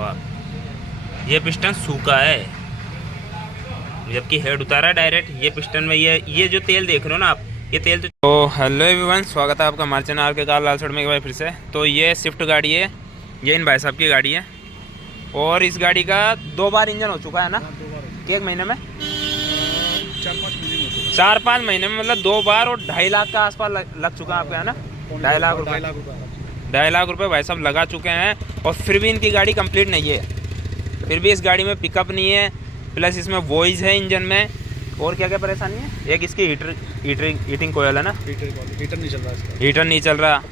देखो आप, ये पिस्टन सूखा है, जबकि हेड उतारा है डायरेक्ट। ये पिस्टन में ये जो तेल देख रहे हो ना आप, ये तेल तो हेलो एवरीवन, स्वागत है आपका हमारे चैनल आर के कार लाल सड़ में एक बार फिर से। तो ये स्विफ्ट गाड़ी है, ये इन भाई साहब की गाड़ी है और इस गाड़ी का 2 बार इंजन हो चुका है ना। एक महीने में 4-5 महीने में मतलब 2 बार और 2.5 लाख का आसपास लग चुका है आपके यहाँ ना। 2.5 लाख रुपये भाई साहब लगा चुके हैं और फिर भी इनकी गाड़ी कंप्लीट नहीं है। फिर भी इस गाड़ी में पिकअप नहीं है, प्लस इसमें वॉइस है इंजन में। और क्या क्या परेशानी है, एक इसकी हीटिंग कोयल है ना, हीटर नहीं चल रहा इसका, हीटर नहीं चल रहा,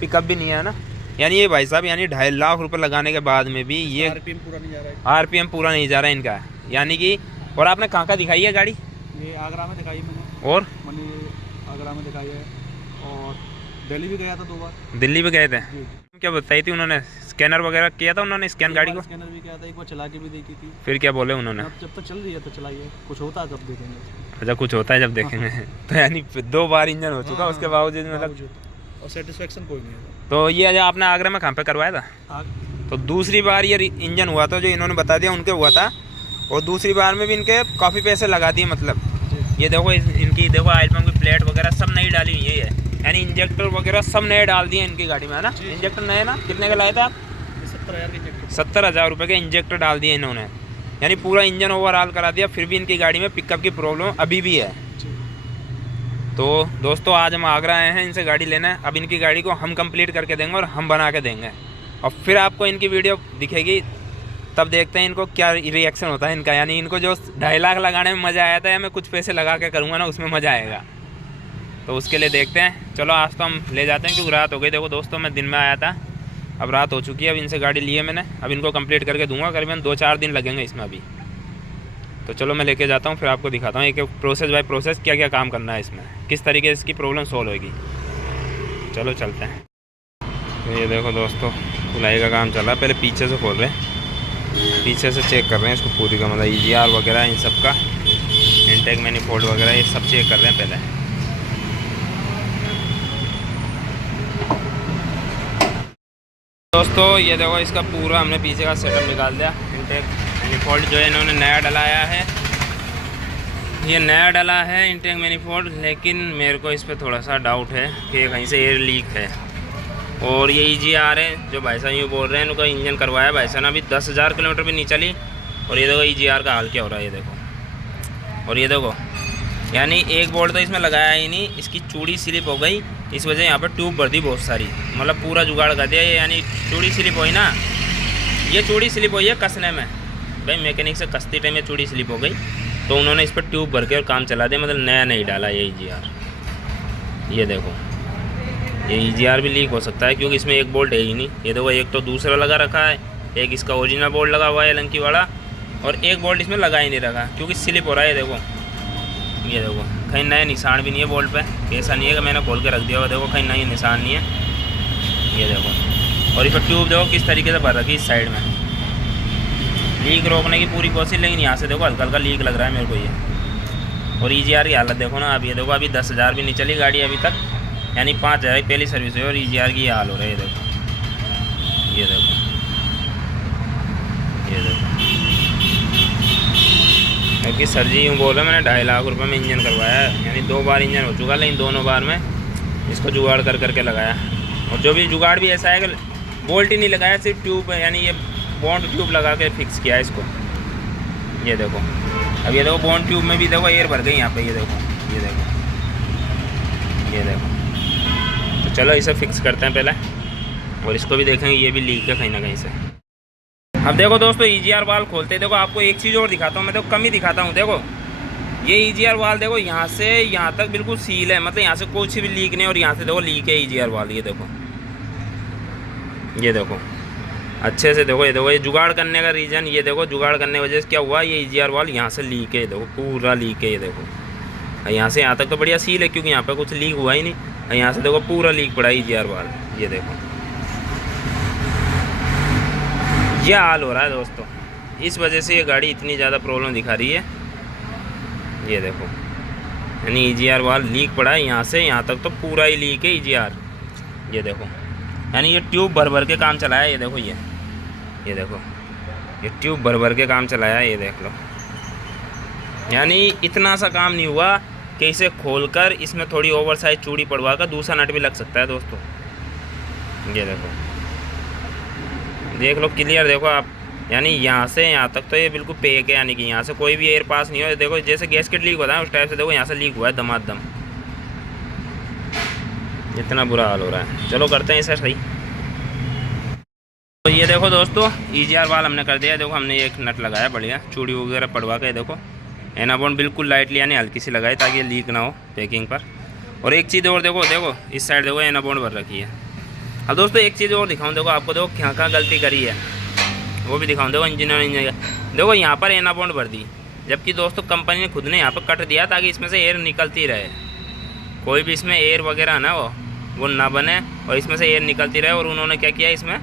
पिकअप भी नहीं है ना। यानी ये भाई साहब 2.5 लाख रुपए लगाने के बाद में भी ये आरपीएम पूरा नहीं जा रहा है इनका। यानी कि और आपने कहाँ का दिखाई है गाड़ी? ये आगरा में दिखाई मैंने, और आगरा में दिखाई है और दिल्ली भी गया था 2 बार। दिल्ली भी गए थे, क्या बताई थी उन्होंने? स्कैनर वगैरह किया था उन्होंने, स्कैन गाड़ी को? स्कैनर भी किया था, एक बार चला के भी देखी थी। फिर क्या बोले उन्होंने? जब तक चल रही है तो चलाइए, कुछ होता है जब देखेंगे। अच्छा, कुछ होता है जब देखेंगे। तो यानी 2 बार इंजन हो चुका, उसके बावजूद मतलब और सेटिस्फेक्शन कोई नहीं है। तो ये आपने आगरा में कहाँ पे करवाया था? तो दूसरी बार ये इंजन हुआ था, जो इन्होंने बता दिया उनके हुआ था। और दूसरी बार में भी इनके काफ़ी पैसे लगा दिए। मतलब ये देखो इनकी देखो ऑयल पंप की प्लेट वगैरह सब नई डाली हुई है, यानी इंजेक्टर वगैरह सब नए डाल दिए इनकी गाड़ी में है ना। इंजेक्टर नए ना, कितने का लाए थे आप? 70,000 रुपये के इंजेक्टर डाल दिए इन्होंने, यानी पूरा इंजन ओवरऑल करा दिया। फिर भी इनकी गाड़ी में पिकअप की प्रॉब्लम अभी भी है। तो दोस्तों आज हम आगरा आए हैं इनसे गाड़ी लेना है। अब इनकी गाड़ी को हम कंप्लीट करके देंगे और हम बना के देंगे, और फिर आपको इनकी वीडियो दिखेगी, तब देखते हैं इनको क्या रिएक्शन होता है इनका। यानी इनको जो 2.5 लाख लगाने में मज़ा आया था, या मैं कुछ पैसे लगा के करूँगा ना, उसमें मज़ा आएगा। तो उसके लिए देखते हैं। चलो आज तो हम ले जाते हैं, क्योंकि रात हो गई। देखो दोस्तों, मैं दिन में आया था, अब रात हो चुकी है। अब इनसे गाड़ी ली है मैंने, अब इनको कंप्लीट करके दूंगा। करीबन 2-4 दिन लगेंगे इसमें अभी। तो चलो मैं लेके जाता हूँ, फिर आपको दिखाता हूँ एक एक प्रोसेस बाय प्रोसेस क्या क्या काम करना है इसमें, किस तरीके से इसकी प्रॉब्लम सॉल्व होगी। चलो चलते हैं। तो ये देखो दोस्तों, खुलाई का काम चल रहा है। पहले पीछे से खोल रहे हैं, पीछे से चेक कर रहे हैं इसको पूरी का, मतलब EGR वगैरह इन सब का, इनटेक मैनिफोल्ड वगैरह ये सब चेक कर रहे हैं पहले। दोस्तों ये देखो, इसका पूरा हमने पीछे का सेटअप निकाल दिया। इनटेक मैनिफोल्ड जो है इन्होंने नया डलाया है, ये नया डला है इनटेक मैनिफोल्ड। लेकिन मेरे को इस पर थोड़ा सा डाउट है कि कहीं से एयर लीक है। और ये EGR है जो भाई साहब यूँ बोल रहे हैं, उनका इंजन करवाया भाई साहब, अभी 10,000 किलोमीटर भी नहीं चली। और ये देखो EGR का हाल क्या हो रहा है, ये देखो। और ये देखो, यानी एक बोल्ट तो इसमें लगाया ही नहीं, इसकी चूड़ी स्लिप हो गई, इस वजह यहाँ पर ट्यूब भर दी बहुत सारी, मतलब पूरा जुगाड़ कर दिया। ये यानी चूड़ी स्लिप हुई ना, ये चूड़ी स्लिप हुई है कसने में, भाई मैकेनिक से कसते टाइम में चूड़ी स्लिप हो गई, तो उन्होंने इस पर ट्यूब भर के और काम चला दिया, मतलब नया नहीं डाला ये EGR। ये देखो, ये EGR भी लीक हो सकता है, क्योंकि इसमें एक बोल्ट है ही नहीं। ये देखो, एक तो दूसरा लगा रखा है, एक इसका ओरिजिनल बोल्ट लगा हुआ है लंकी वाला, और एक बोल्ट इसमें लगा ही नहीं रखा, क्योंकि स्लिप हो रहा है। ये देखो, ये देखो, कहीं नए निशान भी नहीं है बोल्ट पे, ऐसा नहीं है कि मैंने खोल के रख दिया हो। देखो कहीं नई निशान नहीं है, ये देखो। और इस पर ट्यूब देखो किस तरीके से भर रखी इस साइड में, लीक रोकने की पूरी कोशिश, लेकिन यहाँ से देखो हल्का हल्का लीक लग रहा है मेरे को ये। और EGR की हालत देखो ना, अब ये देखो, अभी 10,000 भी नहीं चली गाड़ी अभी तक, यानी 5,000 की पहली सर्विस है और EGR की हाल हो रहा है। ये देखो, ये देखो, ये देखो। क्योंकि सर जी यूँ बोल रहे, मैंने 2.5 लाख रुपये में इंजन करवाया है, यानी 2 बार इंजन हो चुका, लेकिन दोनों बार में इसको जुगाड़ कर करके लगाया। और जो भी जुगाड़ भी ऐसा है कि बोल्ट ही नहीं लगाया, सिर्फ ट्यूब है, यानी ये बॉन्ड ट्यूब लगा के फिक्स किया है इसको। ये देखो, अब ये देखो बॉन्ड ट्यूब में भी देखो एयर भर गई यहाँ पे, ये देखो, ये देखो, ये देखो। तो चलो इसे फिक्स करते हैं पहले, और इसको भी देखेंगे, ये भी लीक है कहीं ना कहीं से। अब देखो दोस्तों, EGR वाल खोलते, देखो आपको एक चीज़ और दिखाता हूँ मैं, देखो कम ही दिखाता हूँ। देखो ये EGR वाल देखो, यहाँ से यहाँ तक बिल्कुल सील है, मतलब यहाँ से कुछ भी लीक नहीं, और यहाँ से देखो लीक है EGR वाल। ये देखो, ये देखो अच्छे से देखो, ये देखो, ये जुगाड़ करने का रीज़न, ये देखो जुगाड़ करने की वजह से क्या हुआ, ये EGR वाल यहाँ से लीक है, देखो पूरा लीक है। ये देखो, यहाँ से यहाँ तक तो बढ़िया सील है, क्योंकि यहाँ पर कुछ लीक हुआ ही नहीं। यहाँ से देखो पूरा लीक पड़ा है EGR वाल, ये देखो, यह हाल हो रहा है दोस्तों। इस वजह से ये गाड़ी इतनी ज़्यादा प्रॉब्लम दिखा रही है। ये देखो, यानी EGR वाल लीक पड़ा है, यहाँ से यहाँ तक तो पूरा ही लीक है EGR। ये देखो, यानी ये ट्यूब भर भर के काम चलाया है। ये देखो, ये देखो, ये ट्यूब भर भर के काम चलाया, ये देख लो। यानी इतना सा काम नहीं हुआ कि इसे खोलकर इसमें थोड़ी ओवरसाइज चूड़ी पड़वा कर दूसरा नट भी लग सकता है दोस्तों। ये देखो, देख लो क्लियर, देखो आप। यानी यहाँ से यहाँ तक तो ये बिल्कुल पैक है, यानी कि यहाँ से कोई भी एयर पास नहीं हो। देखो जैसे गैसकेट लीक होता है उस टाइप से देखो यहाँ से लीक हुआ है दमादम। इतना बुरा हाल हो रहा है। चलो करते हैं इसे सही। तो ये देखो दोस्तों, EGR वाल हमने कर दिया। देखो हमने एक नट लगाया बढ़िया, चूड़ी वगैरह पड़वा के। देखो एनाबॉन्ड बिल्कुल लाइटली यानी हल्की सी लगाई ताकि ये लीक ना हो पैकिंग पर। और एक चीज़ और देखो, देखो इस साइड देखो एनाबॉन्ड भर रखी है। अब दोस्तों एक चीज़ और दिखाऊँ, देखो आपको, देखो क्या कहाँ गलती करी है वो भी दिखाऊँ। देखो इंजीनियर देखो यहाँ पर एनाबॉन्ड भर दी, जबकि दोस्तों कंपनी ने खुद ने यहाँ पर कट दिया ताकि इसमें से एयर निकलती रहे। कोई भी इसमें एयर वगैरह ना वो ना बने और इसमें से एयर निकलती रहे। और उन्होंने क्या किया, इसमें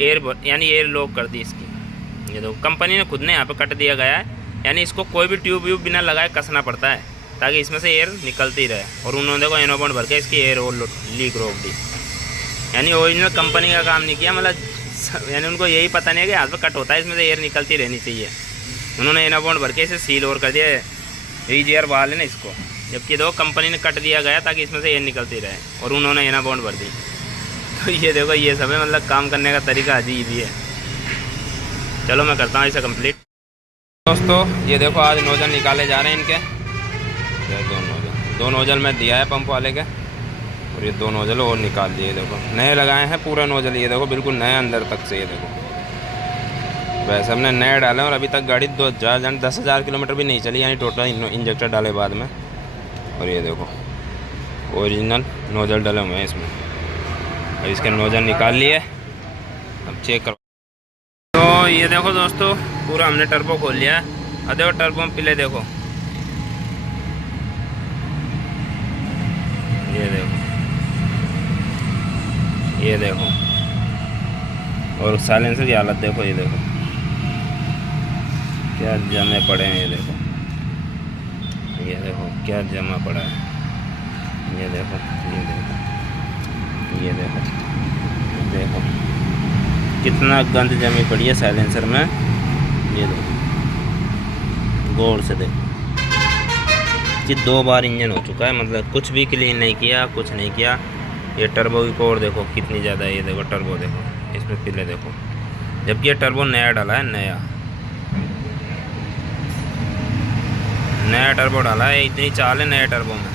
एयर यानी एयर लॉक कर दी इसकी। ये देखो कंपनी ने खुद ने यहाँ पे कट दिया गया है, यानी इसको कोई भी ट्यूब व्यूब बिना लगाए कसना पड़ता है ताकि इसमें से एयर निकलती रहे। और उन्होंने देखो एनाबॉन्ड भर के इसकी एयर और लीक रोक दी। यानी ओरिजिनल कंपनी का काम नहीं किया, मतलब यानी उनको यही पता नहीं है कि हाथ पे कट होता है, इसमें से एयर निकलती रहनी चाहिए। उन्होंने एनाबॉन्ड भर के इसे सील और कर दिया, EGR वाल है ना इसको, जबकि देखो कंपनी ने कट दिया गया ताकि इसमें से एयर निकलती रहे और उन्होंने एनाबॉन्ड भर दी। तो ये देखो ये सब है, मतलब काम करने का तरीका अजीब ही है। चलो मैं करता हूँ इसे कंप्लीट। दोस्तों ये देखो आज नोजल निकाले जा रहे हैं इनके। दो नोजल में दिया है पंप वाले के, और ये 2 नोजल और निकाल दिए। देखो नए लगाए हैं पूरा नोजल, ये देखो बिल्कुल नए अंदर तक से। ये देखो वैसे हमने नए डाले और अभी तक गाड़ी 10,000 किलोमीटर भी नहीं चली, यानी टोटल इंजेक्टर डाले बाद में। और ये देखो ओरिजिनल नोजल डाले हुए हैं इसमें। अब इसके नोजल निकाल लिए, अब चेक करो। तो ये देखो दोस्तों पूरा हमने टर्बो खोल लिया है। अब देखो टर्बो में पिले देखो, ये देखो, ये देखो। और साइलेंसर की हालत देखो, ये देखो क्या जमे पड़े हैं। ये देखो, ये देखो क्या जमा पड़ा है। ये देखो, ये देखो, ये देखो, देखो कितना गंद जमी पड़ी है साइलेंसर में। ये देखो गौर से देखो कि 2 बार इंजन हो चुका है, मतलब कुछ भी क्लीन नहीं किया, कुछ नहीं किया। ये टर्बो की कोर देखो कितनी ज़्यादा है। ये देखो टर्बो देखो, इसमें पिले देखो, जबकि ये टर्बो नया डाला है, नया टर्बो डाला है। इतनी चाल है नए टर्बो में।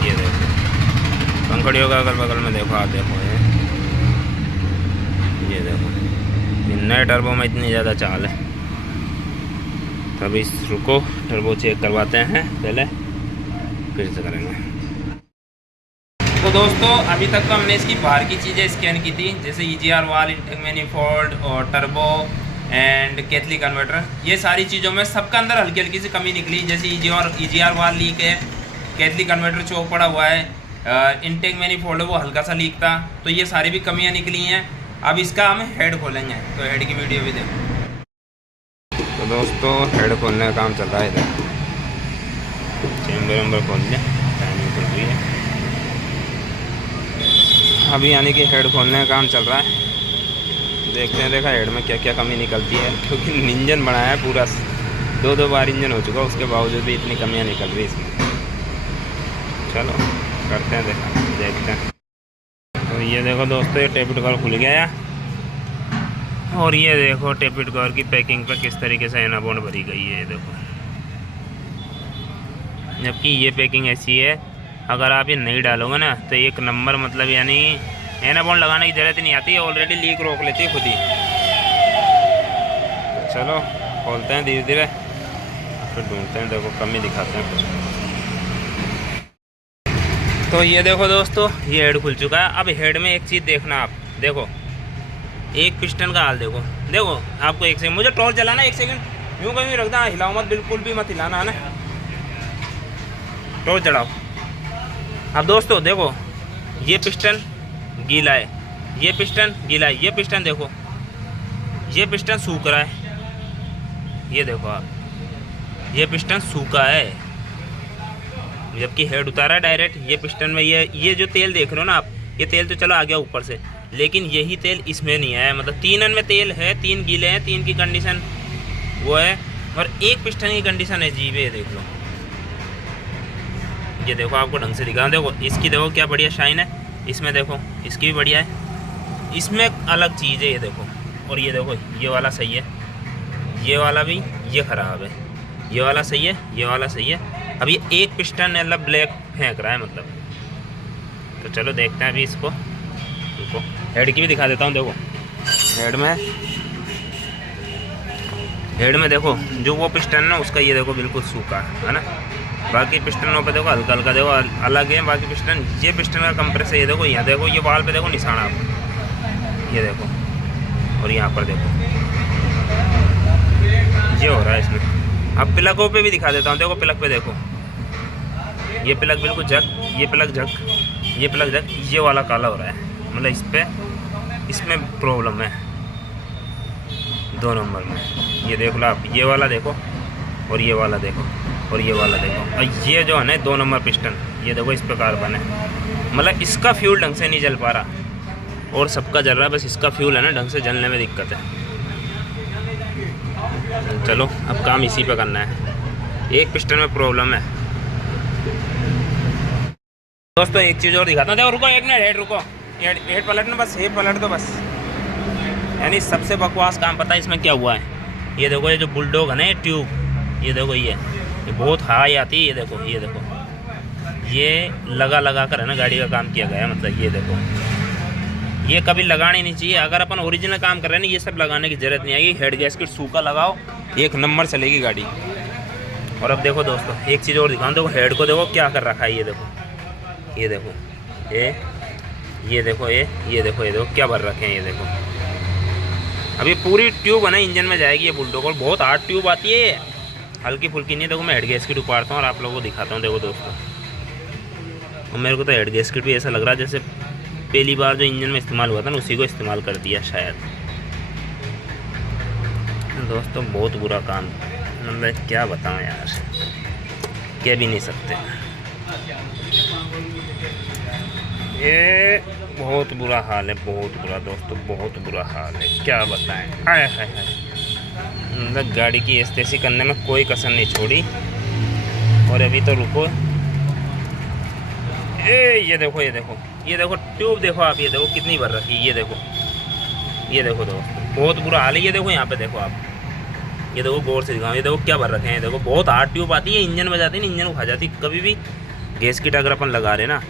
ये देखो पंखड़ियों का अगल बगल में देखो, आप देखो ये देखो नए टर्बो में इतनी ज़्यादा चाल है। तभी रुको टर्बो चेक करवाते हैं पहले, फिर से करेंगे। तो दोस्तों अभी तक तो हमने इसकी बाहर की चीज़ें स्कैन की थी, जैसे EGR वाल, इंटेक मैनिफोल्ड और टर्बो एंड कैथली कन्वर्टर। ये सारी चीज़ों में सबका अंदर हल्की हल्की सी कमी निकली, जैसे EGR वाल लीक है, कैथली कन्वर्टर चौक पड़ा हुआ है, इंटेक मैनिफोल्ड वो हल्का सा लीक था। तो ये सारी भी कमियाँ निकली हैं। अब इसका हम हेड खोलेंगे, तो हेड की वीडियो भी देखो। तो दोस्तों हेड खोलने का काम चल रहा है। इधर चैम्बर वैम्बर खोल लिया, टाइमिंग खुल रही है अभी, यानी कि हेड खोलने का काम चल रहा है। देखते हैं देखा हेड में क्या क्या कमी निकलती है, क्योंकि इंजन बनाया है पूरा, 2 बार इंजन हो चुका, उसके बावजूद भी इतनी कमियां निकल रही इसमें। चलो करते हैं, देखते हैं। तो ये देखो दोस्तों ये टेपिड कवर खुल गया है, और ये देखो टेपिड कवर की पैकिंग पर किस तरीके से एनाबॉन्ड भरी गई है। ये देखो, जबकि ये पैकिंग ऐसी है अगर आप ये नहीं डालोगे ना तो 1 नंबर, मतलब यानी एनाबॉन्ड लगाने की ज़रूरत ही नहीं आती है, ऑलरेडी लीक रोक लेती है खुद ही। तो चलो खोलते हैं धीरे धीरे, फिर ढूंढते हैं, देखो कमी दिखाते हैं कुछ। तो ये देखो दोस्तों ये हेड खुल चुका है। अब हेड में एक चीज़ देखना आप, देखो एक पिस्टन का हाल देखो, देखो आपको 1 सेकंड, मुझे टॉर्च जलाना 1 सेकंड, यूँ कहीं रखना, हिलाओ मत, बिल्कुल भी मत हिलाना है ना, टॉर्च जलाओ। अब दोस्तों देखो ये पिस्टन गीला है, ये पिस्टन गीला है, ये पिस्टन देखो, ये पिस्टन सूख रहा है, ये देखो आप, ये पिस्टन सूखा है, जबकि हेड उतारा है डायरेक्ट। ये पिस्टन में ये जो तेल देख रहे हो ना आप, ये तेल तो चलो आ गया ऊपर से, लेकिन यही तेल इसमें नहीं आया। मतलब 3 में तेल है, 3 गीले हैं, 3 की कंडीशन वो है, और 1 पिस्टन की कंडीशन है जी। ये देख लो, ये देखो आपको ढंग से दिखा, देखो इसकी देखो क्या बढ़िया शाइन है, इसमें देखो इसकी भी बढ़िया है, इसमें अलग चीज़ है ये देखो। और ये देखो ये वाला सही है, ये वाला भी, ये ख़राब है, ये वाला सही है, ये वाला सही है। अब ये 1 पिस्टन मतलब ब्लैक फेंक रहा है मतलब। तो चलो देखते हैं अभी इसको। देखो हेड की भी दिखा देता हूँ। देखो हेड में देखो जो वो पिस्टन ना उसका ये देखो बिल्कुल सूखा है ना। बाकी पिस्टनों पे देखो हल्का हल्का देखो अलग है बाकी पिस्टन। ये पिस्टन का कंप्रेसर ये देखो, यहाँ देखो ये वाल पे देखो निशान आप ये देखो, और यहाँ पर देखो ये हो रहा है इसमें। अब प्लगों पे भी दिखा देता हूँ। देखो प्लग पे देखो, ये प्लग बिल्कुल जग, ये प्लग जग, ये प्लग जग, ये वाला काला हो रहा है। मतलब इसमें प्रॉब्लम है 2 नंबर में। ये देख लो आप, ये वाला देखो और ये वाला देखो और ये वाला देखो। और ये जो है ना 2 नंबर पिस्टन, ये देखो इस प्रकार बने, मतलब इसका फ्यूल ढंग से नहीं जल पा रहा और सबका जल रहा है, बस इसका फ्यूल है ना ढंग से जलने में दिक्कत है। चलो अब काम इसी पे करना है, 1 पिस्टन में प्रॉब्लम है दोस्तों। एक चीज़ और दिखाता हूँ। देखो रुको 1 मिनट, हेड रुको, हेड पलटना, बस हेड पलट दो बस। यानी सबसे बकवास काम पता है इसमें क्या हुआ है। ये देखो ये जो बुलडॉग है ना ये ट्यूब, ये देखो ये बहुत हाई आती है। ये देखो ये लगा कर है ना गाड़ी का काम किया गया है। मतलब ये देखो ये कभी लगानी नहीं चाहिए। अगर अपन ओरिजिनल काम कर रहे हैं ना ये सब लगाने की ज़रूरत नहीं आएगी। हेड गैस्केट सूखा लगाओ, 1 नंबर चलेगी गाड़ी। और अब देखो दोस्तों एक चीज़ और दिखाऊँ। देखो हेड को देखो क्या कर रखा है। ये देखो ये देखो ये देखो ये देखो क्या भर रखे हैं। ये देखो अब ये पूरी ट्यूब है ना इंजन में जाएगी ये बुलडॉग, और बहुत हार्ड ट्यूब आती है, हल्की फुल्की नहीं। देखो मैं हेड गैस्केट उपाड़ता हूँ और आप लोगों को दिखाता हूँ। देखो दोस्तों, और मेरे को तो हेड गैस्केट भी ऐसा लग रहा है जैसे पहली बार जो इंजन में इस्तेमाल हुआ था ना उसी को इस्तेमाल कर दिया शायद। दोस्तों बहुत बुरा काम, मतलब क्या बताऊँ यार, कह भी नहीं सकते। ये बहुत बुरा हाल है, बहुत बुरा दोस्तों, बहुत बुरा हाल है, क्या बताएं। हाय हाय हाय, मतलब गाड़ी की एस्तेसी करने में कोई कसर नहीं छोड़ी। और अभी तो रुको, ये देखो ट्यूब देखो आप, ये देखो कितनी भर रखी है। ये देखो दोस्तों बहुत बुरा हाल है। ये देखो यहाँ पे देखो आप, ये देखो गौर से दिखाओ, ये देखो क्या भर रखे हैं। देखो बहुत हार्ड ट्यूब आती है, इंजन में जाती है ना, इंजन को खा जाती है। कभी भी गैस किट अगर अपन लगा रहे ना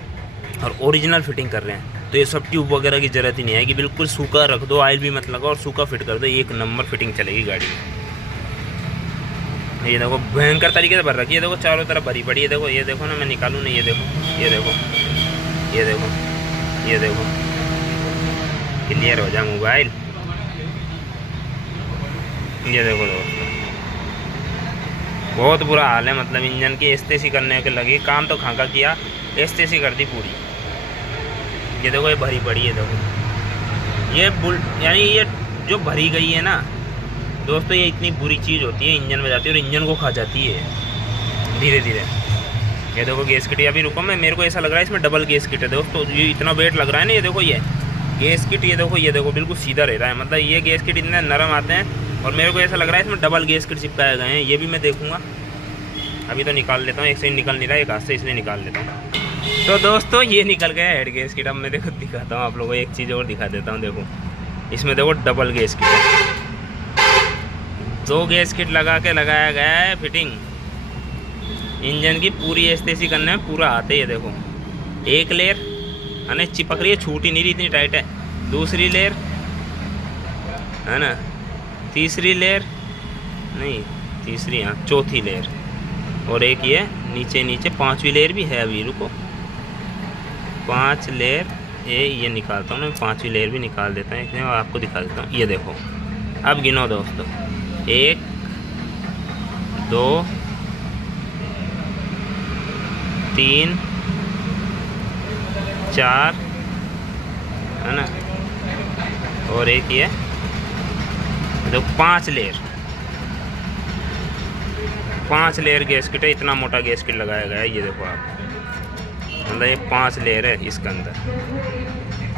और ओरिजिनल फिटिंग कर रहे हैं तो ये सब ट्यूब वगैरह की ज़रूरत ही नहीं है कि बिल्कुल सूखा रख दो, ऑयल भी मत लगाओ और सूखा फिट कर दो, 1 नंबर फिटिंग चलेगी गाड़ी में। ये देखो भयंकर तरीके से भर रखी है। देखो चारों तरफ भरी पड़ी है। ये देखो ना, मैं निकालूँ नहीं, ये देखो क्लियर हो जाए मोबाइल। ये देखो दोस्तों बहुत बुरा हाल है। मतलब इंजन की एस्तेसी करने के लगी, काम तो खाका किया, एस्तेसी कर दी पूरी। ये देखो ये भरी पड़ी है। देखो ये यानी ये जो भरी गई है ना दोस्तों, ये इतनी बुरी चीज़ होती है, इंजन में जाती है और इंजन को खा जाती है धीरे धीरे। ये देखो गैस किट, अभी रुको, मेरे को ऐसा लग रहा है इसमें डबल गैस किट है दोस्तों। ये इतना वेट लग रहा है ना। ये देखो ये गैस किट, ये देखो बिल्कुल सीधा रह रहा है। मतलब ये गैस किट इतने नरम आते हैं और मेरे को ऐसा लग रहा है इसमें डबल गैस किट चिपकाए गए हैं। ये भी मैं देखूँगा, अभी तो निकाल लेता हूँ। एक से निकल नहीं रहा है, एक हाथ से इसलिए निकाल लेता हूँ। तो दोस्तों ये निकल गया हेड गैस किट। अब मैं देखो दिखाता हूँ आप लोगों को, एक चीज़ और दिखा देता हूँ। देखो इसमें देखो डबल गैस किट है, 2 गैस किट लगा के लगाया गया है फिटिंग। इंजन की पूरी एस्तेसी करने में पूरा हाथ है। ये देखो 1 लेयर है ना चिपक रही है, छूट ही नहीं रही, इतनी टाइट है। दूसरी लेयर है ना, तीसरी लेयर नहीं, तीसरी हाँ, चौथी लेयर, और एक ये नीचे 5वीं लेयर भी है। अभी रुको 5 लेयर, ये निकालता हूँ मैं, 5वीं लेयर भी निकाल देता हूँ इसमें और आपको दिखा देता हूँ। ये देखो अब गिनो दोस्तों, 1 2 3 4 है ना, और एक ये देखो 5 लेयर गैस किट है। इतना मोटा गैस किट लगाया गया है। ये देखो आप, मतलब ये 5 लेयर है इसके अंदर।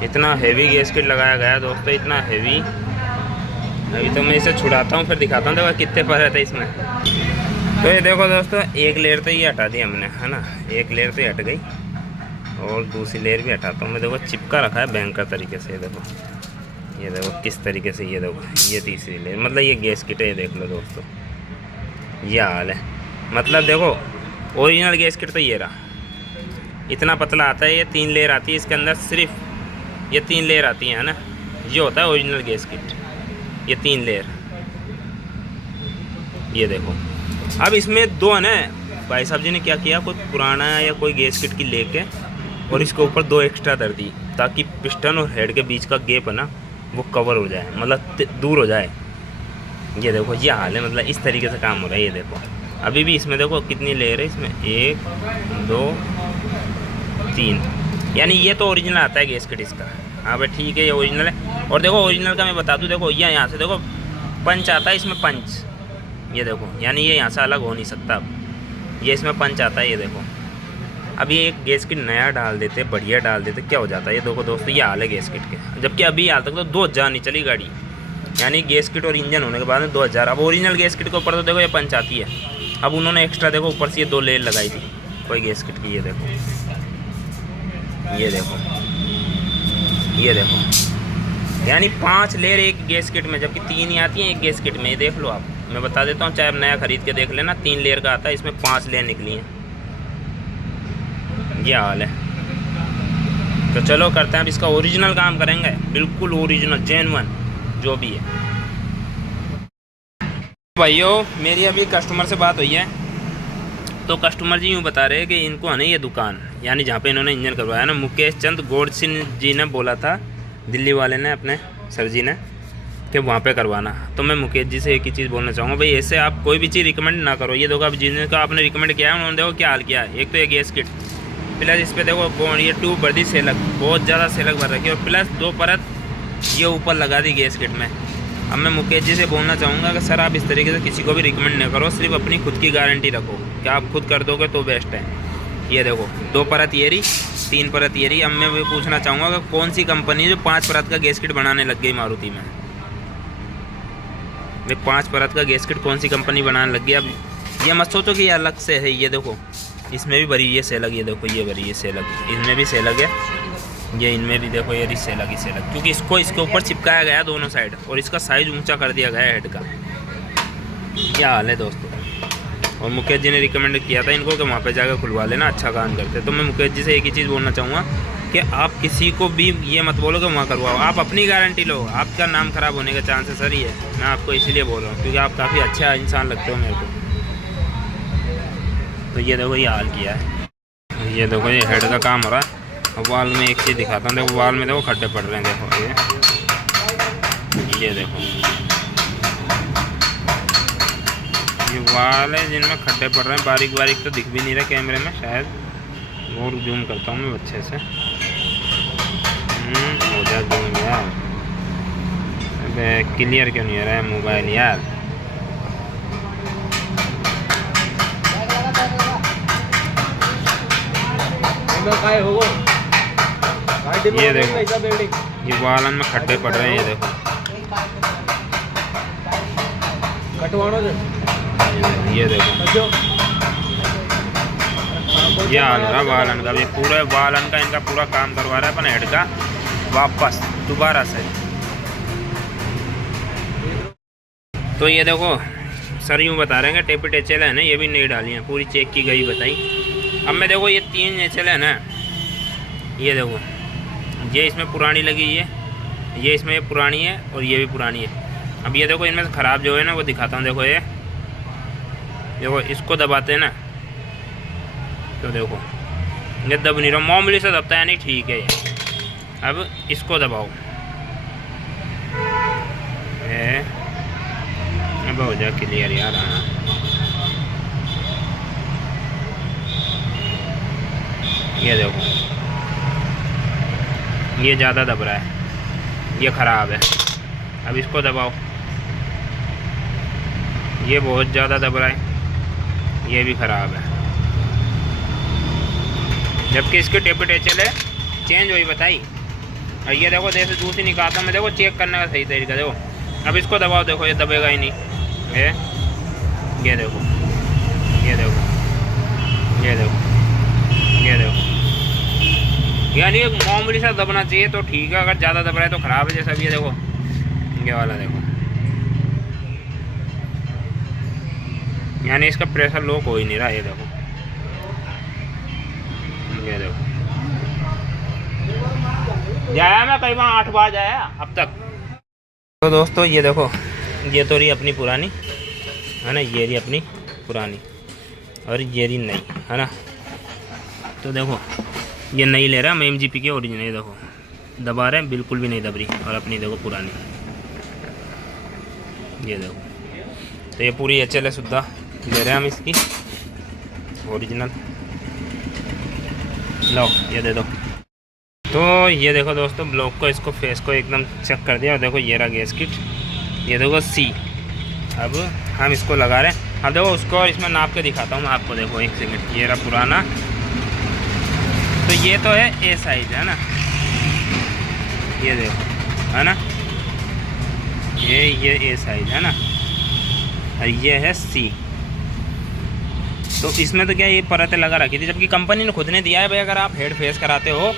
इतना हेवी गैस्केट लगाया गया दोस्तों, इतना हेवी। अभी तो मैं इसे छुड़ाता हूँ फिर दिखाता हूँ देखो कितने पर रहते इसमें। तो ये देखो दोस्तों, एक लेयर तो ये हटा दी हमने, है ना, एक लेयर तो ये हट गई और दूसरी लेयर भी हटाता हूँ मैं। देखो चिपका रखा है बैंकर तरीके से, ये देखो किस तरीके से। ये देखो ये तीसरी लेयर, मतलब ये गैस्केट है, ये देख लो दोस्तों, ये हाल है। मतलब देखो ओरिजिनल गैस्केट तो ये रहा, इतना पतला आता है। ये 3 लेयर आती है इसके अंदर, सिर्फ ये 3 लेयर आती है ना, ये होता है ओरिजिनल गैस्केट, ये 3 लेयर। ये देखो अब इसमें 2 है ना, भाई साहब जी ने क्या किया, कोई पुराना या कोई गैस्केट की लेके और इसके ऊपर 2 एक्स्ट्रा दर दी, ताकि पिस्टन और हेड के बीच का गैप है ना वो कवर हो जाए, मतलब दूर हो जाए। ये देखो ये हाल है, मतलब इस तरीके से काम हो रहा है। ये देखो अभी भी इसमें देखो कितनी लेयर है इसमें, 1 2 3, यानी ये तो ओरिजिनल आता है गैस्केट इसका। हाँ भाई ठीक है, ये ओरिजिनल है। और देखो ओरिजिनल का मैं बता दूँ, देखो ये यहाँ से देखो पंच आता है इसमें, पंच, ये देखो, यानी ये यहाँ से अलग हो नहीं सकता। अब ये इसमें पंच आता है, ये देखो। अब ये एक गैस्केट नया डाल देते, बढ़िया डाल देते, क्या हो जाता है। ये देखो दोस्तों ये हाल है गैस्केट के, जबकि अभी हाल तक तो 2000 नहीं चली गाड़ी, यानी गैस्केट और इंजन होने के बाद में 2000। अब ओरिजिनल गैस्केट के ऊपर तो देखो ये पंच आती है, अब उन्होंने एक्स्ट्रा देखो ऊपर से ये 2 लेयर लगाई थी कोई गैस्केट की। ये देखो, ये देखो, ये देखो, यानी 5 लेयर एक गैस्केट में, जबकि 3 ही आती हैं एक गैस्केट में। ये देख लो आप, मैं बता देता हूँ, चाहे आप नया खरीद के देख लेना, 3 लेयर का आता है, इसमें 5 लेयर निकली हैं। ये हाल है। तो चलो करते हैं अब इसका ओरिजिनल काम करेंगे, बिल्कुल ओरिजिनल जेन्युइन जो भी है। भाइयों मेरी अभी कस्टमर से बात हुई है, तो कस्टमर जी यूँ बता रहे हैं कि इनको है ना ये दुकान, यानी जहाँ पे इन्होंने इंजन करवाया ना, मुकेश चंद गौड़ सिंह जी ने बोला था, दिल्ली वाले ने, अपने सर जी ने, कि वहाँ पे करवाना। तो मैं मुकेश जी से एक ही चीज़ बोलना चाहूँगा, भाई ऐसे आप कोई भी चीज़ रिकमेंड ना करो। ये देखो अब जिनका आपने रिकमेंड किया है उन्होंने देखो क्या हाल किया है। एक तो ये गैस किट, प्लस इस पर देखो ये ट्यूब भर दी सेलक, बहुत ज़्यादा सेलक भर रखी है, और प्लस 2 परत ये ऊपर लगा दी गैस किट में। अब मैं मुकेश जी से बोलना चाहूँगा कि सर आप इस तरीके से किसी को भी रिकमेंड न करो, सिर्फ अपनी खुद की गारंटी रखो कि आप खुद कर दोगे तो बेस्ट है। ये देखो 2 परत ये रही, 3 परत ये रही। अब मैं वो पूछना चाहूँगा कि कौन सी कंपनी जो 5 परत का गैस किट बनाने लग गई मारुति में। वे 5 परत का गैस किट कौन सी कंपनी बनाने लग गई। अब ये मत सोचो कि ये अलग से है, ये देखो इसमें भी भरी ये सेलग, ये देखो ये भरी ये सेलग, इसमें भी सेलग है, ये इनमें भी देखो ये सेलग ही सेलग, क्योंकि इसको इसके ऊपर चिपकाया गया दोनों साइड, और इसका साइज ऊंचा कर दिया गया है हेड का। क्या हाल है दोस्तों। और मुकेश जी ने रिकमेंड किया था इनको कि वहाँ पे जाकर खुलवा लेना, अच्छा काम करते। तो मैं मुकेश जी से एक ही चीज़ बोलना चाहूँगा कि आप किसी को भी ये मत बोलो कि वहाँ करवाओ, आप अपनी गारंटी लो। आपका नाम ख़राब होने का चांसेस सर ही है, मैं आपको इसीलिए बोल रहा हूँ क्योंकि आप काफ़ी अच्छा इंसान लगते हो मेरे को। तो ये देखो ये हाल किया है, ये देखो ये हेड का काम हो रहा है। अब वाल में एक चीज़ दिखाता हूँ, देखो वाल में देखो खड्डे पड़ रहे हैं, देखो ये देखो ये वाल है जिनमें खड्डे पड़ रहे हैं, बारीक बारीक तो दिख भी नहीं रहा कैमरे में, शायद और जूम करता हूँ मैं अच्छे से। हो जाए जूम यार, अबे क्लियर क्यों नहीं हो रहा है मोबाइल यार। ये देखो ये वालन में खड्डे पड़ रहे हैं, ये देखो ये देखो ये हाल रहा वालन का। ये पूरा वालन का इनका पूरा काम करवा रहा है अपन हेड का वापस दोबारा से। तो ये देखो सर यूँ बता रहे हैं कि टेपी टेचल है ना, ये भी नहीं डाली है, पूरी चेक की गई बताई। अब मैं देखो ये 3 एचएल है ना, ये देखो ये इसमें पुरानी लगी है, ये इसमें पुरानी है और ये भी पुरानी है। अब ये देखो इनमें से ख़राब जो है ना वो दिखाता हूँ। देखो ये देखो इसको दबाते हैं ना, तो देखो ये दब नहीं रहा, मामूली से दबता है नहीं, ठीक है ये। अब इसको दबाओ, अब हो जाए क्लियर यार। हाँ ये देखो ये ज़्यादा दब रहा है, ये ख़राब है। अब इसको दबाओ, ये बहुत ज़्यादा दब रहा है, ये भी ख़राब है। जबकि इसके टेपी टेचल है चेंज हुई बताई, और ये देखो जैसे जूस ही निकालता हूँ मैं, देखो चेक करने का सही तरीका देखो। अब इसको दबाओ, देखो ये दबेगा ही नहीं। ये देखो, ये देखो, ये देखो, ये देखो। यानी एक मामूली सा दबना चाहिए तो ठीक है, अगर ज़्यादा दब रहा है तो ख़राब है। जैसा भी ये देखो, ये वाला देखो, यानी इसका प्रेशर लो हो ही नहीं रहा। ये देखो, ये देखो, जाया मैं कई बार 8 बार जाया अब तक। तो दोस्तों ये देखो, ये तो रही अपनी पुरानी है ना, ये रही अपनी पुरानी और ये रही नई है ना। तो देखो ये नई ले रहा है, हम MGP के ओरिजिनल। ये देखो दबा रहे हैं, बिल्कुल भी नहीं दब रही। और अपनी देखो पुरानी, ये देखो। तो ये पूरी HL सुद्धा ले रहे हैं हम इसकी ओरिजिनल। लो ये दे दो। तो ये देखो दोस्तों, ब्लॉक को, इसको फेस को एकदम चेक कर दिया। और देखो ये रहा गैस किट, ये देखो C। अब हम इसको लगा रहे हैं। अब देखो उसको और इसमें नाप के दिखाता हूँ मैं आपको। देखो एक सेकंड, ये रहा पुराना। तो ये तो है A साइज है ना, ये देखो है ना, ये A साइज है ना, और ये है C। तो इसमें तो क्या ये परतें लगा रखी थी, जबकि कंपनी ने खुद ने दिया है भाई। अगर आप हेड फेस कराते हो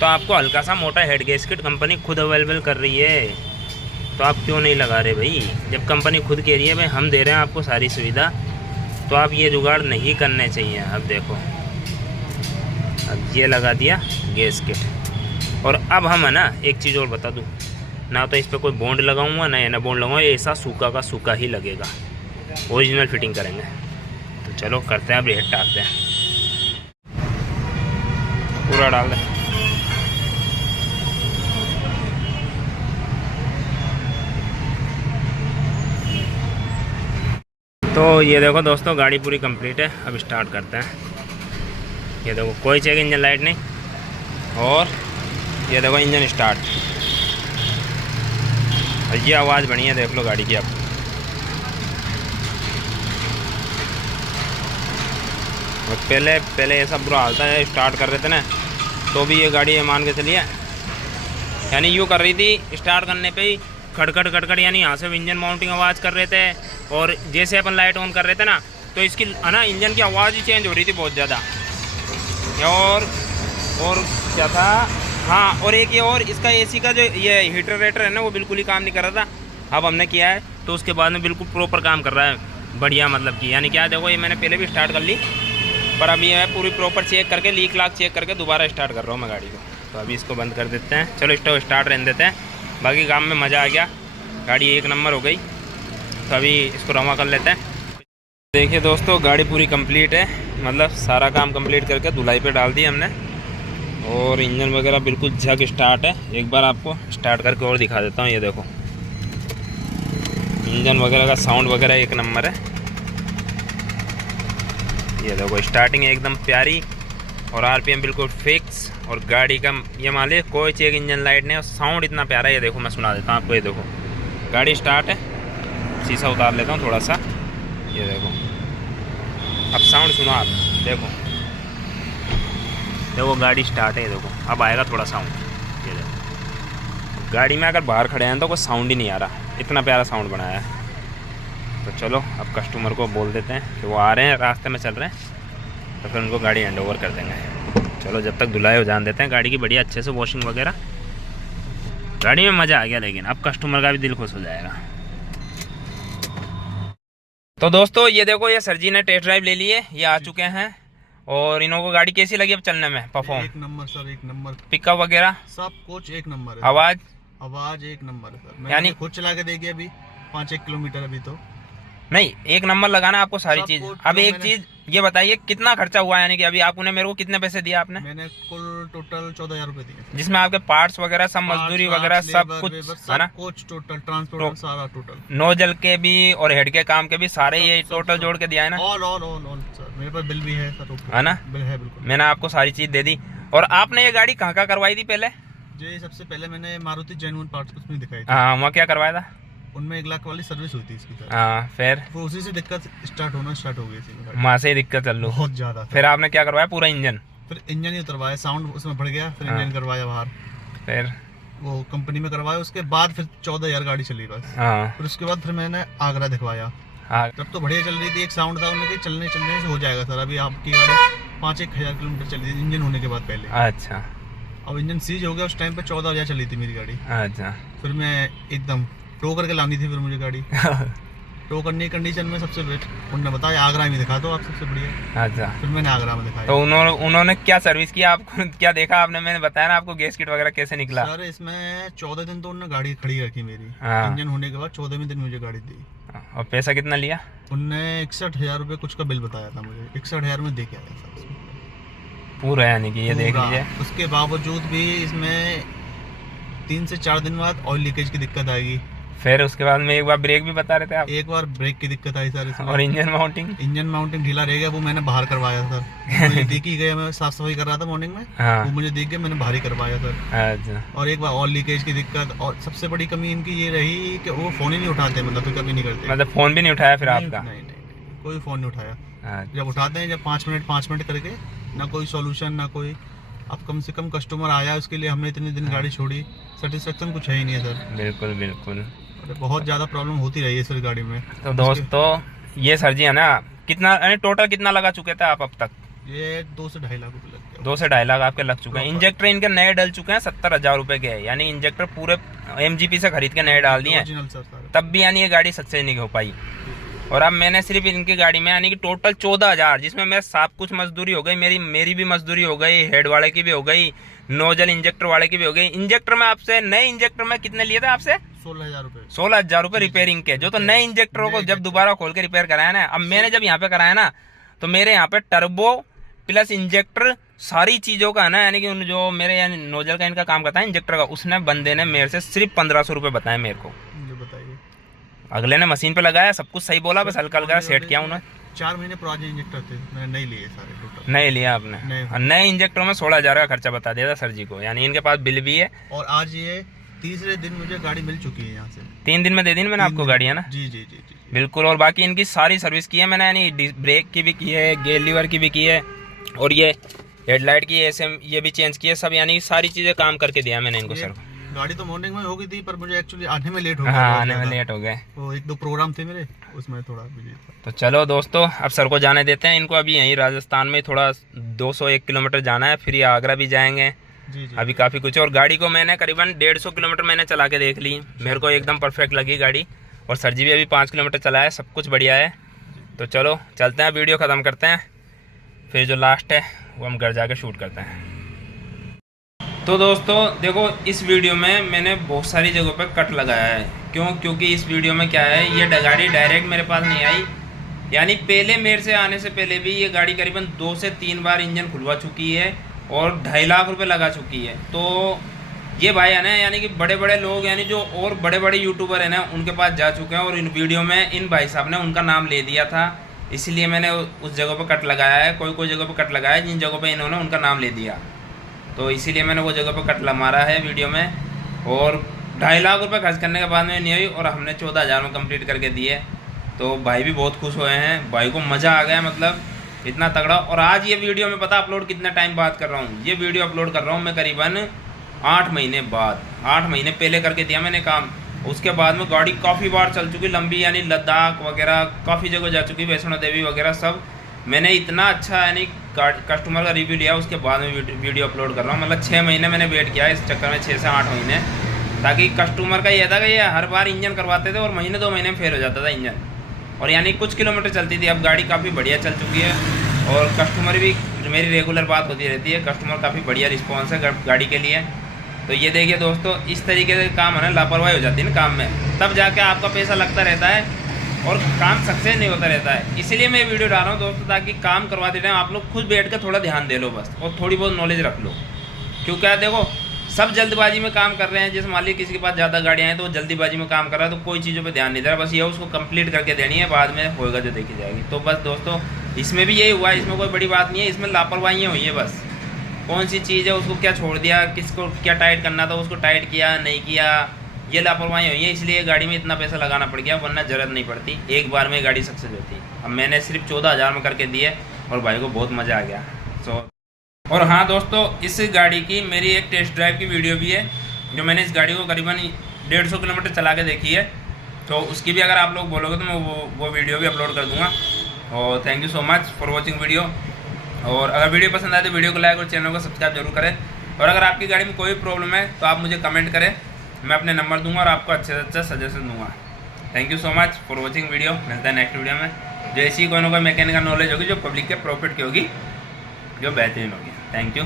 तो आपको हल्का सा मोटा हेड गैस्केट कंपनी खुद अवेलेबल कर रही है, तो आप क्यों नहीं लगा रहे भाई? जब कंपनी खुद कह रही है भाई हम दे रहे हैं आपको सारी सुविधा, तो आप ये जुगाड़ नहीं करने चाहिए। अब देखो, अब ये लगा दिया गैस्केट। और अब हम है ना एक चीज़ और बता दूँ ना, तो इस पर कोई बॉन्ड लगाऊंगा ना बॉन्ड लगाऊंगा, ऐसा सूखा का सूखा ही लगेगा। ओरिजिनल फिटिंग करेंगे। तो चलो करते हैं, अब रेट डालते हैं, पूरा डाल दें। तो ये देखो दोस्तों, गाड़ी पूरी कंप्लीट है। अब स्टार्ट करते हैं। ये देखो कोई चेक इंजन लाइट नहीं, और ये देखो इंजन स्टार्ट। और ये आवाज़ बढ़िया देख लो गाड़ी की। अब और पहले ऐसा बुरा हाल था, स्टार्ट कर रहे थे ना तो भी ये गाड़ी मान के चलिए, यानी यूँ कर रही थी स्टार्ट करने पे ही खड़खड़ खड़खड़, यानी यहाँ से इंजन माउंटिंग आवाज़ कर रहे थे। और जैसे अपन लाइट ऑन कर रहे थे ना तो इसकी है ना इंजन की आवाज़ ही चेंज हो रही थी बहुत ज़्यादा। और क्या था, हाँ, और एक ये और इसका AC का जो ये हीटर वेटर है ना वो बिल्कुल ही काम नहीं कर रहा था। अब हमने किया है तो उसके बाद में बिल्कुल प्रॉपर काम कर रहा है, बढ़िया मतलब कि। यानी क्या देखो, ये मैंने पहले भी स्टार्ट कर ली, पर अभी है पूरी प्रॉपर चेक करके, लीक लाक चेक करके दोबारा स्टार्ट कर रहा हूँ मैं गाड़ी को। तो अभी इसको बंद कर देते हैं। चलो इसको स्टार्ट रहने देते हैं, बाकी काम में मज़ा आ गया, गाड़ी एक नंबर हो गई। तो अभी इसको रवा कर लेते हैं। देखिए दोस्तों, गाड़ी पूरी कंप्लीट है, मतलब सारा काम कंप्लीट करके धुलाई पे डाल दी हमने। और इंजन वगैरह बिल्कुल झक स्टार्ट है। एक बार आपको स्टार्ट करके और दिखा देता हूँ। ये देखो इंजन वगैरह का साउंड वगैरह एक नंबर है। ये देखो स्टार्टिंग एकदम प्यारी, और RPM बिल्कुल फिक्स। और गाड़ी का ये मान लीजिए कोई चेक इंजन लाइट नहीं, और साउंड इतना प्यारा है। ये देखो मैं सुना देता हूँ आपको। ये देखो गाड़ी स्टार्ट है, शीशा उतार लेता हूँ थोड़ा सा। ये देखो अब साउंड सुनो आप, देखो देखो गाड़ी स्टार्ट है। ये देखो अब आएगा थोड़ा साउंड। ये देखो गाड़ी में अगर बाहर खड़े हैं तो कोई साउंड ही नहीं आ रहा, इतना प्यारा साउंड बनाया है। तो चलो अब कस्टमर को बोल देते हैं कि वो आ रहे हैं, रास्ते में चल रहे हैं, तो फिर उनको गाड़ी हैंड ओवर कर देंगे। चलो जब तक धुलाई हो जान देते हैं गाड़ी की बढ़िया अच्छे से, वॉशिंग वगैरह। गाड़ी में मज़ा आ गया, लेकिन अब कस्टमर का भी दिल खुश हो जाएगा। तो दोस्तों ये देखो, ये सर जी ने टेस्ट ड्राइव ले लिए, ये आ चुके हैं। और इन्हों को गाड़ी कैसी लगी अब चलने में? परफॉर्म एक नंबर सर, एक नंबर। पिकअप वगैरह सब कुछ एक नंबर है। आवाज़ एक नंबर है सर। यानी खुद चला के देखिए अभी 5-1 किलोमीटर अभी तो नहीं, एक नंबर लगाना आपको सारी चीज। अब एक चीज ये बताइए कितना खर्चा हुआ, यानी कि अभी आपने मेरे को कितने पैसे दिया आपने? मैंने कुल टोटल 14,000 रुपए दिए, जिसमें आपके पार्ट्स वगैरह सब, मजदूरी वगैरह सब कुछ है ना, कुछ टोटल ट्रांसपोर्ट सारा टोटल, नोजल के भी और हेड के काम के भी सारे ये टोटल जोड़ के दिया है ना? ऑल सर, मेरे पास बिल भी है सर, है ना? बिल है बिल्कुल। मैंने आपको सारी चीज दे दी। और आपने ये गाड़ी कहाँ करवाई थी पहले? जी सबसे पहले मैंने मारुति जेन्युइन पार्ट्स उसमें दिखाई थी। हाँ, वहाँ क्या करवाया था? उनमें 1 लाख वाली सर्विस हुई थी इसकी सर। हाँ, फिर उसी से दिक्कत स्टार्ट हो गई थी, वहाँ से दिक्कत चल लो बहुत ज्यादा। फिर आपने क्या करवाया? पूरा इंजन? फिर इंजन ही उतरवाया, साउंड उसमें बढ़ गया, फिर इंजन करवाया बाहर। फिर वो कंपनी में करवाया, उसके बाद फिर 14,000 गाड़ी चली बस। हाँ फिर उसके बाद फिर मैंने आगरा दिखवाया, हाँ। तब तो बढ़िया चल रही थी। एक साउंड था उनके, चलने से हो जाएगा सर। अभी आपकी गाड़ी 5-1 हज़ार किलोमीटर चली थी इंजन होने के बाद पहले। अच्छा अब इंजन सीज हो गया, उस टाइम पे 14,000 चली थी मेरी गाड़ी। अच्छा। फिर मैं एकदम टो करके लानी थी फिर मुझे गाड़ी। टो करने की कंडीशन में सबसे बेस्ट उन्होंने बताया आगरा में दिखा दो आप, सबसे बढ़िया। अच्छा। फिर मैंने आगरा में दिखाया। तो उन्होंने क्या सर्विस किया आपको, क्या देखा आपने? मैंने बताया ना आपको गैस किट वगैरह कैसे निकला। सर इसमें 14 दिन तो उन्होंने गाड़ी खड़ी रखी मेरी। हाँ। इंजन होने के बाद 14वें दिन मुझे गाड़ी दी। और पैसा कितना लिया? उनने 61,000 रुपये कुछ का बिल बताया था मुझे। 61,000 में दे के आया सर इसमें पूरा, यानी कि ये देख पूरा। लीजिए। उसके बावजूद भी इसमें 3 से 4 दिन बाद ऑयल लीकेज की दिक्कत आएगी। फिर उसके बाद में एक बार ब्रेक भी बता रहे थे आप। एक बार ब्रेक की दिक्कत आई सर इसमें। और इंजन माउंटिंग? इंजन माउंटिंग ढीला रह गया, वो मैंने बाहर करवाया सर। मुझे दिख ही गया, मैं साफ सफाई कर रहा था मॉर्निंग में। हाँ। वो मुझे दिख गया, मैंने बाहर ही करवाया सर। अच्छा। और एक बार ऑयल लीकेज की दिक्कत, और सबसे बड़ी कमी इनकी ये रही कि वो फोन ही नहीं उठाते, मतलब पिकअप ही नहीं करते। मतलब फोन भी नहीं उठाया फिर आपका? नहीं, कोई फोन नहीं उठाया। अच्छा। जब उठाते हैं जब 5 मिनट करके, ना कोई सॉल्यूशन ना कोई। अब कम से कम कस्टमर आया उसके लिए हमने इतने दिन गाड़ी छोड़ी, सेटिस्फेक्शन कुछ है ही नहीं है सर। बिल्कुल बिल्कुल। बहुत ज़्यादा प्रॉब्लम होती रही है सर गाड़ी में। तो दोस्तों ये सर जी है ना, कितना टोटल कितना लगा चुके थे आप अब तक? ये 2 से 2.5 लाख रुपए लग गए। 2 से 2.5 लाख आपके लग चुके हैं। इंजेक्टर इनके नए डल चुके हैं, 70,000 रुपए के, यानी इंजेक्टर पूरे MGP से खरीद के नए डाल दिए हैं। तब भी यानी ये गाड़ी सक्सेस नहीं हो पाई। और अब मैंने सिर्फ इनकी गाड़ी में यानी कि टोटल 14,000, जिसमें मेरे सब कुछ मजदूरी हो गई, मेरी भी मजदूरी हो गई, हेड वाले की भी हो गई, नोजल इंजेक्टर वाले की भी हो गई। इंजेक्टर में आपसे नए इंजेक्टर में कितने लिए थे आपसे? 16,000 रुपए। 16,000 रुपए रिपेयरिंग के, जो तो नए इंजेक्टरों को जब दोबारा खोल के रिपेयर कराया ना। अब मैंने जब यहाँ पे कराया ना, तो मेरे यहाँ पे टर्बो प्लस इंजेक्टर सारी चीजों का है ना, यानी कि जो मेरे यानी नोजल का इनका काम करता है इंजेक्टर का, उसने बंदे ने मेरे से सिर्फ 1,500 रुपए बताए मेरे को। बताइए, अगले ने मशीन पे लगाया, सब कुछ सही बोला, बस हल्का हल्का सेट किया उन्होंने। 4 महीने पुराने इंजेक्टर थे, मैंने नहीं लिए सारे टोटल। नहीं लिया आपने? और नए इंजेक्टरों में 16,000 का खर्चा बता दिया था सर जी को, यानी इनके पास बिल भी है। और आज ये तीसरे दिन मुझे गाड़ी मिल चुकी है यहाँ से। 3 दिन में दे दी मैंने आपको गाड़ी, है ना? जी जी जी जी बिल्कुल। और बाकी इनकी सारी सर्विस की है मैंने, यानी ब्रेक की भी की है, गेयर लीवर की भी की है, और ये हेडलाइट की ये भी चेंज की है सब, यानी सारी चीजें काम करके दिया मैंने इनको सर। गाड़ी तो मॉर्निंग में हो गई थी, पर मुझे एक्चुअली आने में लेट हो गया। हाँ, आने में लेट हो गए, तो 1-2 प्रोग्राम थे मेरे, उसमें थोड़ा बिजी था। तो चलो दोस्तों, अब सर को जाने देते हैं। इनको अभी यहीं राजस्थान में थोड़ा 201 किलोमीटर जाना है, फिर ये आगरा भी जाएंगे। जी जी। अभी काफ़ी कुछ है। और गाड़ी को मैंने करीबन 150 किलोमीटर मैंने चला के देख ली, मेरे को एकदम परफेक्ट लगी गाड़ी। और सर जी भी अभी 5 किलोमीटर चला है, सब कुछ बढ़िया है। तो चलो चलते हैं, वीडियो ख़त्म करते हैं, फिर जो लास्ट है वो हम घर जाके शूट करते हैं। तो दोस्तों देखो, इस वीडियो में मैंने बहुत सारी जगहों पर कट लगाया है। क्योंकि इस वीडियो में क्या है, ये गाड़ी डायरेक्ट मेरे पास नहीं आई, यानी पहले मेरे से आने से पहले भी ये गाड़ी करीबन 2 से 3 बार इंजन खुलवा चुकी है और 2.5 लाख रुपए लगा चुकी है। तो ये भाई है ना, यानी कि बड़े बड़े लोग, यानी जो और बड़े बड़े यूट्यूबर हैं ना, उनके पास जा चुके हैं। और इन वीडियो में इन भाई साहब ने उनका नाम ले दिया था, इसलिए मैंने उस जगह पर कट लगाया है। कोई जगह पर कट लगाया है जिन जगहों पर इन्होंने उनका नाम ले दिया, तो इसीलिए मैंने वो जगह पर कट मारा है वीडियो में। और 2.5 लाख रुपए खर्च करने के बाद में नहीं हुई, और हमने 14,000 में कंप्लीट करके दिए। तो भाई भी बहुत खुश हुए हैं, भाई को मज़ा आ गया, मतलब इतना तगड़ा। और आज ये वीडियो मैं पता अपलोड कितने टाइम बाद कर रहा हूँ, ये वीडियो अपलोड कर रहा हूँ मैं करीबन 8 महीने बाद। 8 महीने पहले करके दिया मैंने काम। उसके बाद में गाड़ी काफ़ी बार चल चुकी लंबी, यानी लद्दाख वगैरह काफ़ी जगह जा चुकी, वैष्णो देवी वगैरह सब। मैंने इतना अच्छा यानी कस्टमर का रिव्यू लिया, उसके बाद में वीडियो अपलोड कर रहा हूँ। मतलब 6 महीने मैंने वेट किया इस चक्कर में, 6 से 8 महीने, ताकि कस्टमर का ये था कि ये हर बार इंजन करवाते थे और महीने 2 महीने में फेल हो जाता था इंजन, और यानी कुछ किलोमीटर चलती थी। अब गाड़ी काफ़ी बढ़िया चल चुकी है, और कस्टमर भी, मेरी रेगुलर बात होती रहती है, कस्टमर काफ़ी बढ़िया रिस्पॉन्स है गाड़ी के लिए। तो ये देखिए दोस्तों, इस तरीके से काम है ना, लापरवाही हो जाती है ना काम में, तब जाके आपका पैसा लगता रहता है और काम सक्सेस नहीं होता रहता है। इसीलिए मैं वीडियो डाल रहा हूँ दोस्तों, ताकि काम करवाते टाइम आप लोग खुद बैठ कर थोड़ा ध्यान दे लो बस, और थोड़ी बहुत नॉलेज रख लो। क्योंकि क्या देखो, सब जल्दबाजी में काम कर रहे हैं। जैसे मान लीजिए किसी के पास ज़्यादा गाड़ियाँ हैं तो वो जल्दीबाजी में काम कर रहा है, तो कोई चीज़ों पे ध्यान नहीं दे रहा, बस ये उसको कंप्लीट करके देनी है, बाद में होएगा जो देखी जाएगी। तो बस दोस्तों, इसमें भी यही हुआ है, इसमें कोई बड़ी बात नहीं है, इसमें लापरवाहियाँ हुई है बस। कौन सी चीज़ है उसको क्या छोड़ दिया, किसको क्या टाइट करना था उसको टाइट किया नहीं किया, ये लापरवाही हुई है। इसलिए गाड़ी में इतना पैसा लगाना पड़ गया, वरना ज़रूरत नहीं पड़ती, एक बार में गाड़ी सक्सेस होती। अब मैंने सिर्फ 14,000 में करके दिए और भाई को बहुत मज़ा आ गया। और हाँ दोस्तों, इस गाड़ी की मेरी एक टेस्ट ड्राइव की वीडियो भी है, जो मैंने इस गाड़ी को करीबन 150 किलोमीटर चला के देखी है, तो उसकी भी अगर आप लोग बोलोगे तो मैं वो वीडियो भी अपलोड कर दूँगा। और thank you so much for watching video. और अगर वीडियो पसंद आए तो वीडियो को लाइक और चैनल को सब्सक्राइब जरूर करें। और अगर आपकी गाड़ी में कोई प्रॉब्लम है तो आप मुझे कमेंट करें, मैं अपने नंबर दूंगा और आपको अच्छे से अच्छा सजेशन दूंगा। Thank you so much for watching video. मिलता है नेक्स्ट वीडियो में, जो ऐसी कोई ना कोई मैकेनिकल नॉलेज होगी जो पब्लिक के प्रॉफिट की होगी, जो बेहतरीन होगी। Thank you.